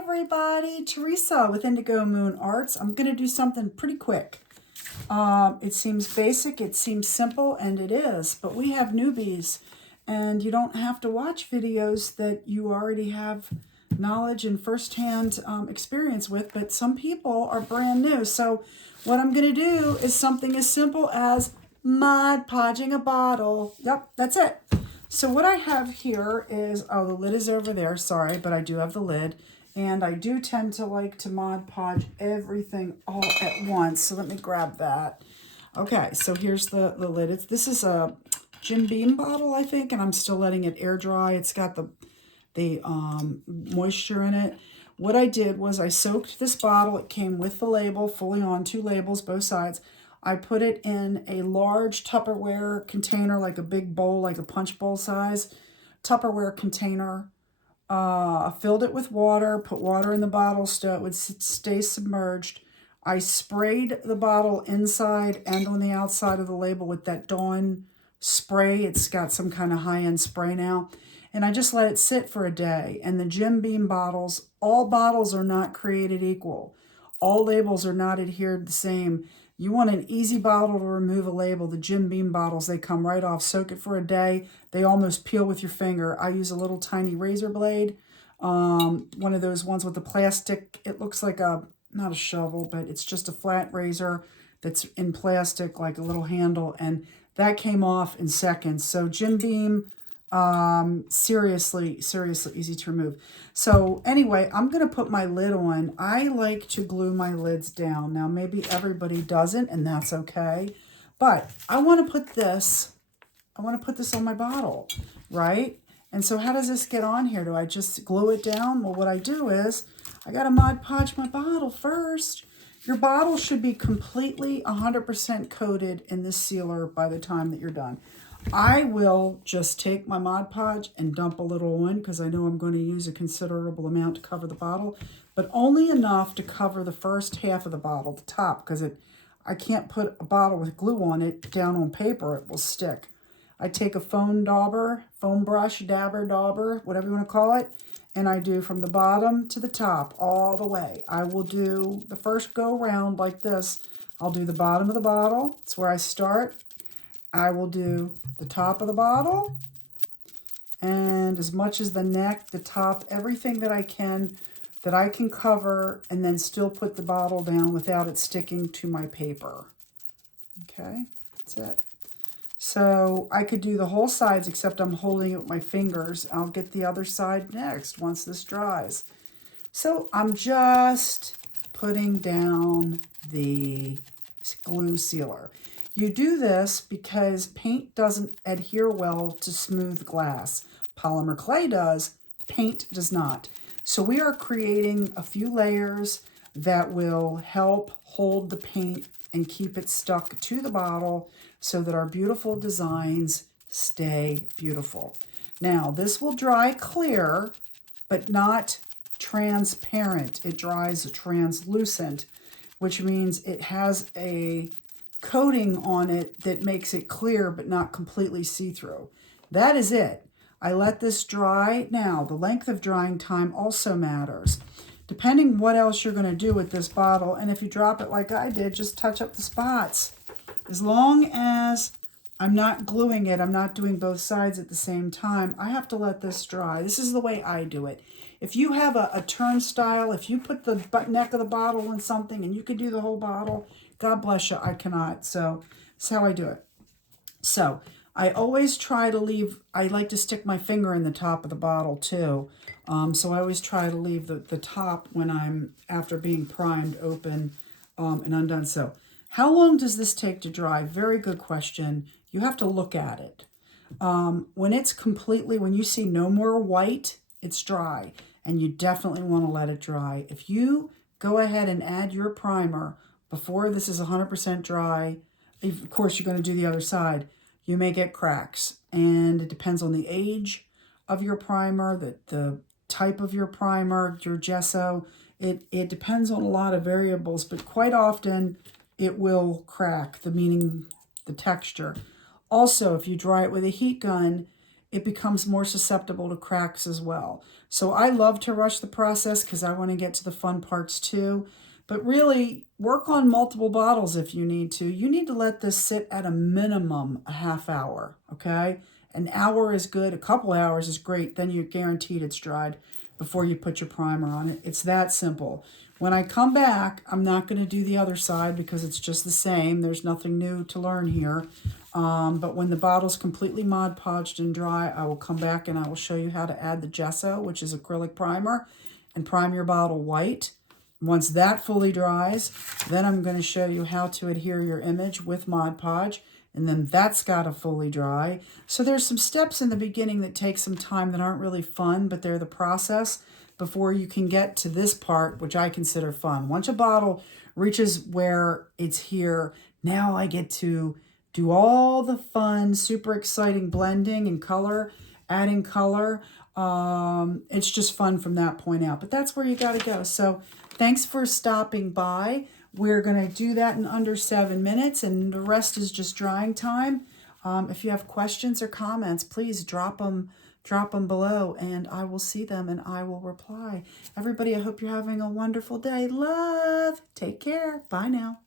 everybody, Teresa with Indigo Moon Arts. I'm going to do something pretty quick. It seems basic, it seems simple, and it is, but we have newbies, and you don't have to watch videos that you already have knowledge and firsthand experience with, but some people are brand new. So what I'm going to do is something as simple as Mod Podging a bottle. Yep, that's it. So what I have here is, oh, the lid is over there, sorry, but I do have the lid. And I do tend to like to Mod Podge everything all at once. So let me grab that. Okay, so here's the lid. This is a Jim Beam bottle, I think, and I'm still letting it air dry. It's got the moisture in it. What I did was I soaked this bottle. It came with the label, fully on, 2 labels, both sides. I put it in a large Tupperware container, like a big bowl, like a punch bowl size Tupperware container. Filled it with water, put water in the bottle so it would stay submerged. I sprayed the bottle inside and on the outside of the label with that Dawn spray. It's got some kind of high-end spray now. And I just let it sit for a day. And the Jim Beam bottles, all bottles are not created equal. All labels are not adhered the same. You want an easy bottle to remove a label. The Jim Beam bottles, they come right off. Soak it for a day. They almost peel with your finger. I use a little tiny razor blade, one of those ones with the plastic. It looks like not a shovel, but it's just a flat razor that's in plastic, like a little handle, and that came off in seconds. So Jim Beam, seriously easy to remove. So anyway, I'm going to put my lid on. I like to glue my lids down. Now, maybe everybody doesn't, and that's okay. But I want to put this on my bottle, right? And so how does this get on here? Do I just glue it down? Well, what I do is I got to Mod Podge my bottle first. Your bottle should be completely 100% coated in this sealer by the time that you're done. I will just take my Mod Podge and dump a little in because I know I'm going to use a considerable amount to cover the bottle, but only enough to cover the first half of the bottle, the top, because I can't put a bottle with glue on it down on paper. It will stick. I take a foam brush, dauber, whatever you want to call it, and I do from the bottom to the top all the way. I will do the first go round like this. I'll do the bottom of the bottle. That's where I start. I will do the top of the bottle and as much as the neck, the top, everything that I can cover, and then still put the bottle down without it sticking to my paper. Okay, that's it. So I could do the whole sides, except I'm holding it with my fingers. I'll get the other side next once this dries. So I'm just putting down the glue sealer. You do this because paint doesn't adhere well to smooth glass. Polymer clay does, paint does not. So we are creating a few layers that will help hold the paint and keep it stuck to the bottle so that our beautiful designs stay beautiful. Now, this will dry clear, but not transparent. It dries translucent, which means it has a coating on it that makes it clear but not completely see-through. That is it. I let this dry. Now, the length of drying time also matters. Depending what else you're going to do with this bottle, and if you drop it like I did, just touch up the spots. As long as I'm not gluing it, I'm not doing both sides at the same time, I have to let this dry. This is the way I do it. If you have a turnstile, if you put the neck of the bottle in something and you can do the whole bottle, God bless you, I cannot. So that's how I do it. So I always try to leave, I like to stick my finger in the top of the bottle too. So I always try to leave the top when I'm, after being primed, open and undone. So how long does this take to dry? Very good question. You have to look at it. When it's completely, when you see no more white, it's dry. And you definitely want to let it dry. If you go ahead and add your primer before this is 100% dry, of course you're going to do the other side, you may get cracks. And it depends on the age of your primer, the type of your primer, your gesso. It depends on a lot of variables, but quite often it will crack, the meaning the texture. Also, if you dry it with a heat gun, it becomes more susceptible to cracks as well. So I love to rush the process because I want to get to the fun parts too. But really, work on multiple bottles if you need to. You need to let this sit at a minimum a half hour, okay? An hour is good. A couple hours is great. Then you're guaranteed it's dried before you put your primer on it. It's that simple. When I come back, I'm not going to do the other side because it's just the same. There's nothing new to learn here. But when the bottle's completely Mod Podged and dry, I will come back and I will show you how to add the gesso, which is acrylic primer, and prime your bottle white. Once that fully dries, then I'm going to show you how to adhere your image with Mod Podge, and then that's got to fully dry. So there's some steps in the beginning that take some time that aren't really fun, but they're the process before you can get to this part, which I consider fun. Once a bottle reaches where it's here, now I get to do all the fun, super exciting blending and color, adding color. It's just fun from that point out, but that's where you got to go. So thanks for stopping by. We're going to do that in under 7 minutes, and the rest is just drying time. If you have questions or comments, please drop them below, and I will see them and I will reply. Everybody, I hope you're having a wonderful day. Love. Take care. Bye now.